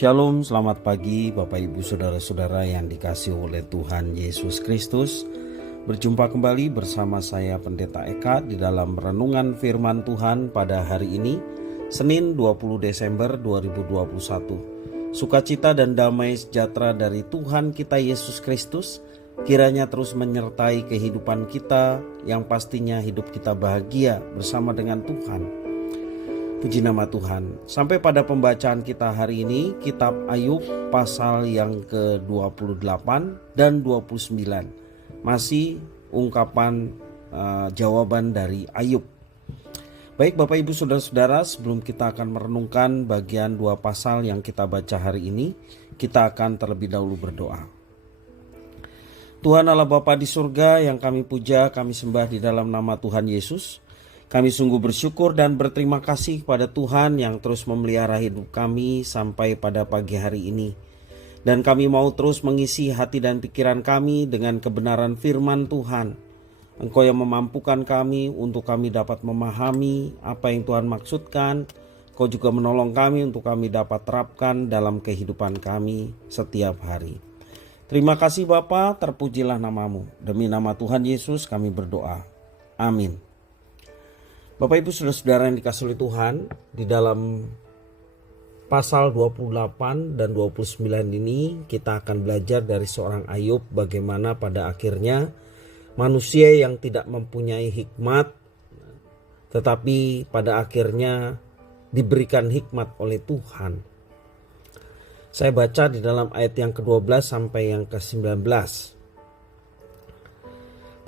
Shalom, selamat pagi Bapak Ibu Saudara-saudara yang dikasihi oleh Tuhan Yesus Kristus. Berjumpa kembali bersama saya Pendeta Eka di dalam renungan firman Tuhan pada hari ini, Senin 20 Desember 2021. Sukacita dan damai sejahtera dari Tuhan kita Yesus Kristus kiranya terus menyertai kehidupan kita, yang pastinya hidup kita bahagia bersama dengan Tuhan. Puji nama Tuhan. Sampai pada pembacaan kita hari ini, kitab Ayub pasal yang ke-28 dan 29. Masih ungkapan jawaban dari Ayub. Baik Bapak Ibu Saudara-saudara, sebelum kita akan merenungkan bagian 2 pasal yang kita baca hari ini, kita akan terlebih dahulu berdoa. Tuhan Allah Bapa di surga yang kami puja, kami sembah di dalam nama Tuhan Yesus. Kami sungguh bersyukur dan berterima kasih kepada Tuhan yang terus memelihara hidup kami sampai pada pagi hari ini. Dan kami mau terus mengisi hati dan pikiran kami dengan kebenaran firman Tuhan. Engkau yang memampukan kami untuk kami dapat memahami apa yang Tuhan maksudkan. Engkau juga menolong kami untuk kami dapat terapkan dalam kehidupan kami setiap hari. Terima kasih Bapa, terpujilah namamu. Demi nama Tuhan Yesus kami berdoa. Amin. Bapak Ibu Saudara-saudara yang dikasihi oleh Tuhan, di dalam pasal 28 dan 29 ini kita akan belajar dari seorang Ayub bagaimana pada akhirnya manusia yang tidak mempunyai hikmat tetapi pada akhirnya diberikan hikmat oleh Tuhan. Saya baca di dalam ayat yang ke-12 sampai yang ke-19.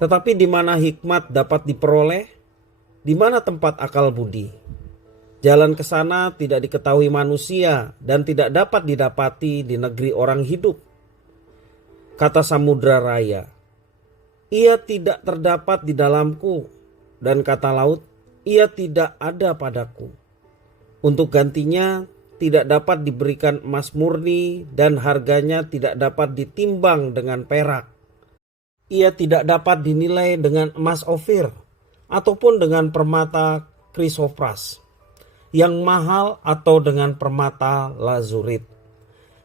Tetapi di mana hikmat dapat diperoleh? Di mana tempat akal budi? Jalan ke sana tidak diketahui manusia dan tidak dapat didapati di negeri orang hidup. Kata samudra raya, ia tidak terdapat di dalamku, dan kata laut, ia tidak ada padaku. Untuk gantinya tidak dapat diberikan emas murni dan harganya tidak dapat ditimbang dengan perak. Ia tidak dapat dinilai dengan emas Ofir ataupun dengan permata krisopras yang mahal atau dengan permata lazurit.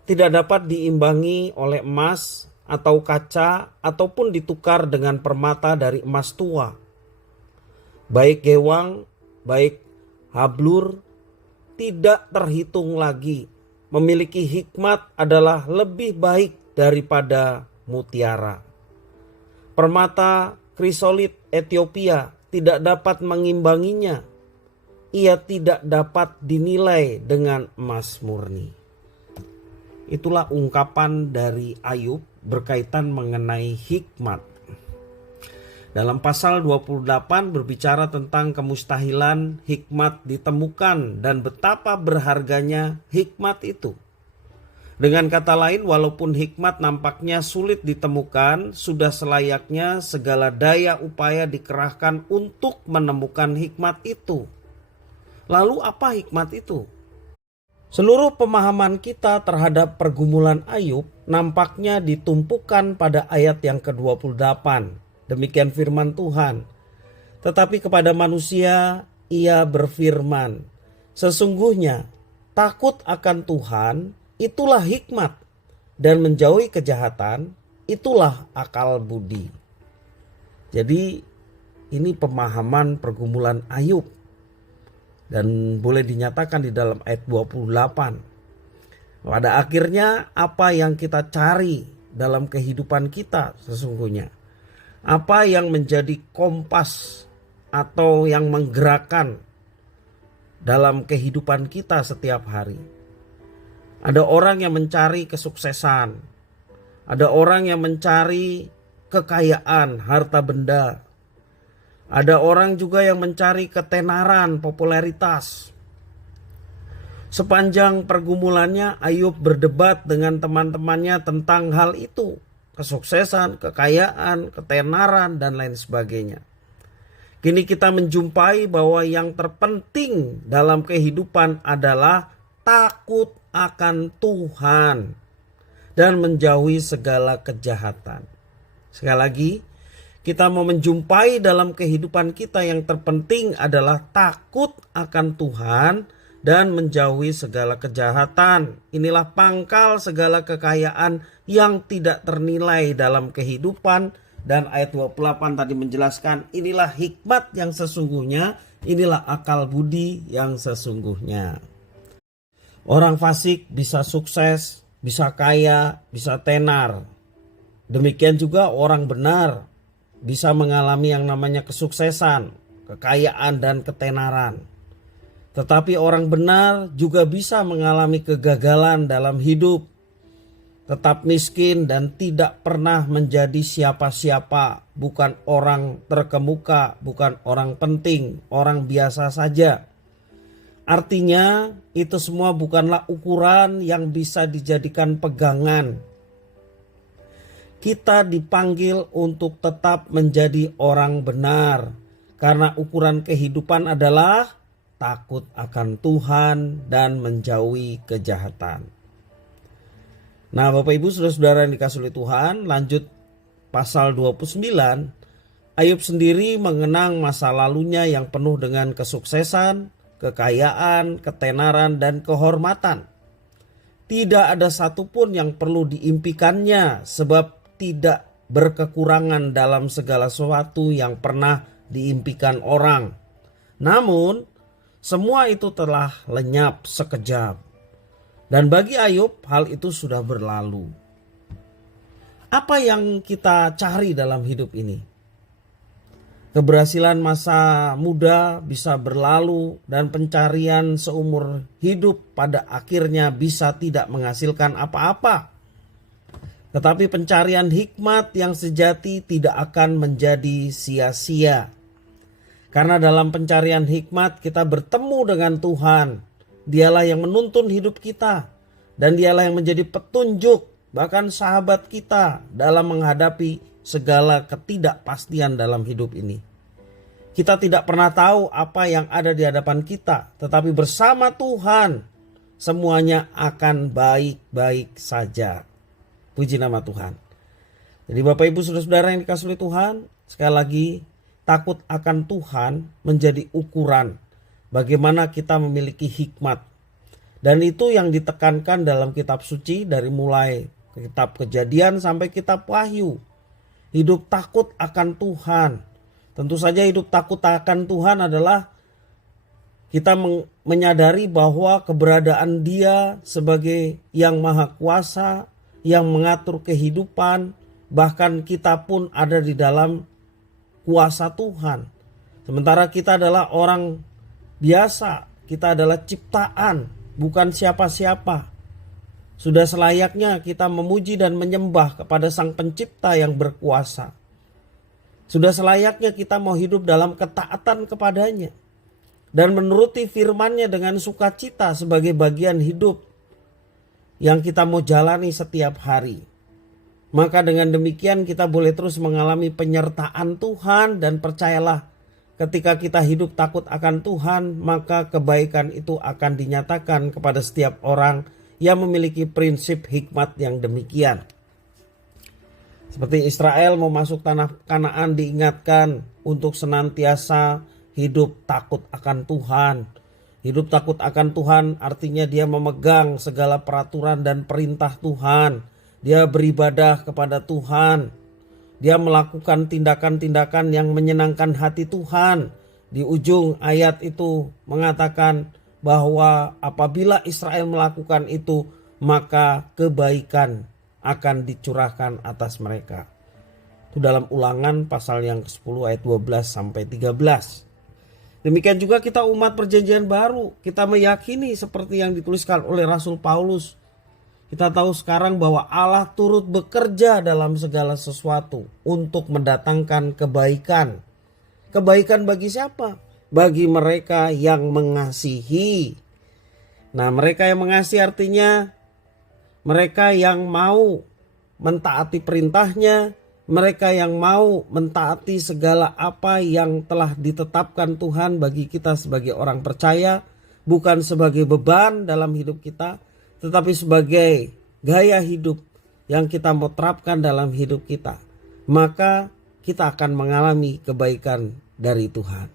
Tidak dapat diimbangi oleh emas atau kaca ataupun ditukar dengan permata dari emas tua. Baik gewang, baik hablur tidak terhitung lagi. Memiliki hikmat adalah lebih baik daripada mutiara. Permata krisolit Ethiopia tidak dapat mengimbanginya. Ia tidak dapat dinilai dengan emas murni. Itulah ungkapan dari Ayub berkaitan mengenai hikmat. Dalam pasal 28 berbicara tentang kemustahilan hikmat ditemukan dan betapa berharganya hikmat itu. Dengan kata lain, walaupun hikmat nampaknya sulit ditemukan, sudah selayaknya segala daya upaya dikerahkan untuk menemukan hikmat itu. Lalu apa hikmat itu? Seluruh pemahaman kita terhadap pergumulan Ayub nampaknya ditumpukan pada ayat yang ke-28. Demikian firman Tuhan. Tetapi kepada manusia ia berfirman, sesungguhnya takut akan Tuhan itulah hikmat, dan menjauhi kejahatan itulah akal budi. Jadi ini pemahaman pergumulan Ayub dan boleh dinyatakan di dalam ayat 28. Pada akhirnya apa yang kita cari dalam kehidupan kita sesungguhnya? Apa yang menjadi kompas atau yang menggerakkan dalam kehidupan kita setiap hari? Ada orang yang mencari kesuksesan. Ada orang yang mencari kekayaan, harta benda. Ada orang juga yang mencari ketenaran, popularitas. Sepanjang pergumulannya Ayub berdebat dengan teman-temannya tentang hal itu. Kesuksesan, kekayaan, ketenaran, dan lain sebagainya. Kini kita menjumpai bahwa yang terpenting dalam kehidupan adalah takut akan Tuhan dan menjauhi segala kejahatan. Sekali lagi, kita mau menjumpai dalam kehidupan kita yang terpenting adalah takut akan Tuhan dan menjauhi segala kejahatan. Inilah pangkal segala kekayaan yang tidak ternilai dalam kehidupan. Dan ayat 28 tadi menjelaskan, inilah hikmat yang sesungguhnya, inilah akal budi yang sesungguhnya. Orang fasik bisa sukses, bisa kaya, bisa tenar. Demikian juga orang benar bisa mengalami yang namanya kesuksesan, kekayaan dan ketenaran. Tetapi orang benar juga bisa mengalami kegagalan dalam hidup, tetap miskin dan tidak pernah menjadi siapa-siapa, bukan orang terkemuka, bukan orang penting, orang biasa saja. Artinya itu semua bukanlah ukuran yang bisa dijadikan pegangan. Kita dipanggil untuk tetap menjadi orang benar, karena ukuran kehidupan adalah takut akan Tuhan dan menjauhi kejahatan. Nah, Bapak Ibu saudara-saudara yang dikasihi oleh Tuhan, lanjut pasal 29, Ayub sendiri mengenang masa lalunya yang penuh dengan kesuksesan, kekayaan, ketenaran, dan kehormatan. Tidak ada satupun yang perlu diimpikannya, sebab tidak berkekurangan dalam segala sesuatu yang pernah diimpikan orang. Namun, semua itu telah lenyap sekejap. Dan bagi Ayub hal itu sudah berlalu. Apa yang kita cari dalam hidup ini? Keberhasilan masa muda bisa berlalu dan pencarian seumur hidup pada akhirnya bisa tidak menghasilkan apa-apa. Tetapi pencarian hikmat yang sejati tidak akan menjadi sia-sia. Karena dalam pencarian hikmat kita bertemu dengan Tuhan. Dialah yang menuntun hidup kita, dan dialah yang menjadi petunjuk bahkan sahabat kita dalam menghadapi segala ketidakpastian dalam hidup ini. Kita tidak pernah tahu apa yang ada di hadapan kita, tetapi bersama Tuhan semuanya akan baik-baik saja. Puji nama Tuhan. Jadi Bapak Ibu saudara-saudara yang dikasihi oleh Tuhan, sekali lagi takut akan Tuhan menjadi ukuran bagaimana kita memiliki hikmat. Dan itu yang ditekankan dalam kitab suci dari mulai kitab Kejadian sampai kitab Wahyu. Hidup takut akan Tuhan. Tentu saja hidup takut akan Tuhan adalah kita menyadari bahwa keberadaan Dia sebagai yang maha kuasa, yang mengatur kehidupan, bahkan kita pun ada di dalam kuasa Tuhan. Sementara kita adalah orang biasa, kita adalah ciptaan, bukan siapa-siapa. Sudah selayaknya kita memuji dan menyembah kepada Sang Pencipta yang berkuasa. Sudah selayaknya kita mau hidup dalam ketaatan kepadanya dan menuruti firman-Nya dengan sukacita sebagai bagian hidup yang kita mau jalani setiap hari. Maka dengan demikian kita boleh terus mengalami penyertaan Tuhan, dan percayalah, ketika kita hidup takut akan Tuhan, maka kebaikan itu akan dinyatakan kepada setiap orang yang memiliki prinsip hikmat yang demikian. Seperti Israel mau masuk tanah Kanaan diingatkan untuk senantiasa hidup takut akan Tuhan. Hidup takut akan Tuhan artinya dia memegang segala peraturan dan perintah Tuhan. Dia beribadah kepada Tuhan. Dia melakukan tindakan-tindakan yang menyenangkan hati Tuhan. Di ujung ayat itu mengatakan bahwa apabila Israel melakukan itu, maka kebaikan akan dicurahkan atas mereka. Itu dalam Ulangan pasal yang ke-10 ayat 12 sampai 13. Demikian juga kita umat perjanjian baru. Kita meyakini seperti yang dituliskan oleh Rasul Paulus. Kita tahu sekarang bahwa Allah turut bekerja dalam segala sesuatu untuk mendatangkan kebaikan. Kebaikan bagi siapa? Bagi mereka yang mengasihi. Nah, mereka yang mengasihi artinya mereka yang mau mentaati perintahnya, mereka yang mau mentaati segala apa yang telah ditetapkan Tuhan bagi kita sebagai orang percaya, bukan sebagai beban dalam hidup kita, tetapi sebagai gaya hidup yang kita mau terapkan dalam hidup kita. Maka kita akan mengalami kebaikan dari Tuhan.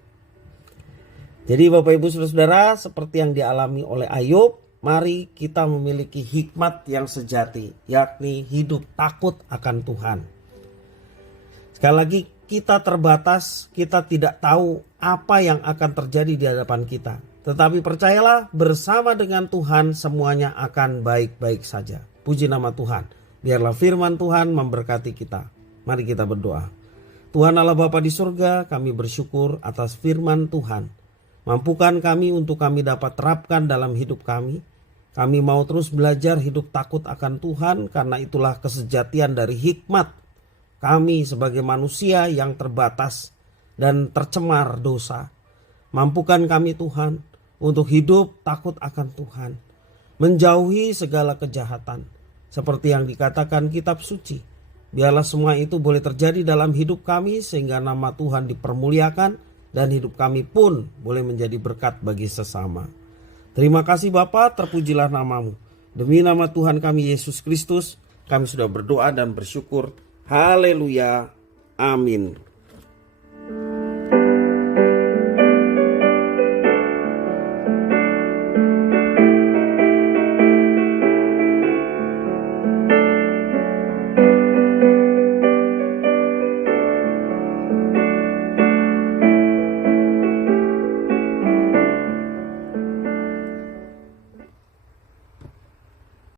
Jadi Bapak Ibu Saudara-saudara, seperti yang dialami oleh Ayub, mari kita memiliki hikmat yang sejati, yakni hidup takut akan Tuhan. Sekali lagi, kita terbatas, kita tidak tahu apa yang akan terjadi di hadapan kita. Tetapi percayalah, bersama dengan Tuhan semuanya akan baik-baik saja. Puji nama Tuhan. Biarlah firman Tuhan memberkati kita. Mari kita berdoa. Tuhan Allah Bapa di surga, kami bersyukur atas firman Tuhan. Mampukan kami untuk kami dapat terapkan dalam hidup kami. Kami mau terus belajar hidup takut akan Tuhan, karena itulah kesejatian dari hikmat kami sebagai manusia yang terbatas dan tercemar dosa. Mampukan kami Tuhan untuk hidup takut akan Tuhan, menjauhi segala kejahatan, seperti yang dikatakan kitab suci. Biarlah semua itu boleh terjadi dalam hidup kami, sehingga nama Tuhan dipermuliakan dan hidup kami pun boleh menjadi berkat bagi sesama. Terima kasih Bapa, terpujilah namamu. Demi nama Tuhan kami Yesus Kristus, kami sudah berdoa dan bersyukur. Haleluya. Amin.